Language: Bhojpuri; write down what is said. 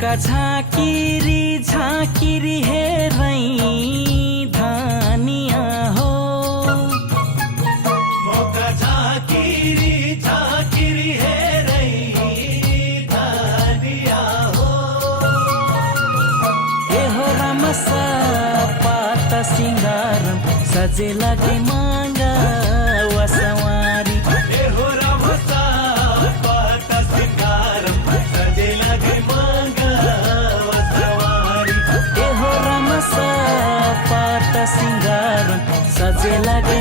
मौका झाँकिरी झाँकिरी हेरै धानिया हो। मौका झाँकिरी झाँकिरी हेरै धानिया हो। ए हो रामसा पात सिंगारम सजे लागे मांगा वसवारी। ए हो रामसा पात सिंगारम सजे लागे मांगा वसवारी। ए हो रामसा पात सिंगारम सजे लागे